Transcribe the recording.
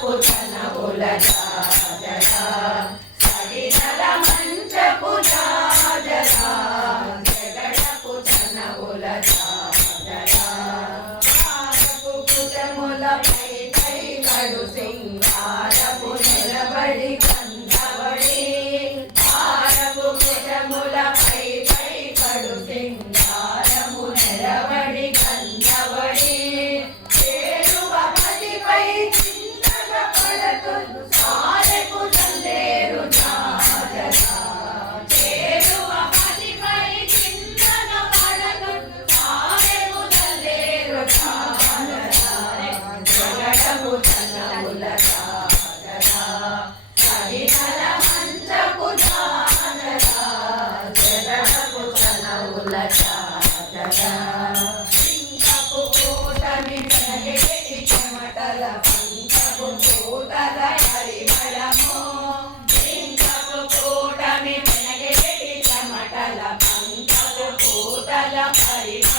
పుచనముల జాజరా సడినల మంచపు జాజరా జగడ పుచనముల జాజరా పారపు పుచముల పై పై కడు సింగారపు నిలబడి కందవడి పారపు పుచముల పై పై కడు సింగారము నిలబడి కందవడి Hari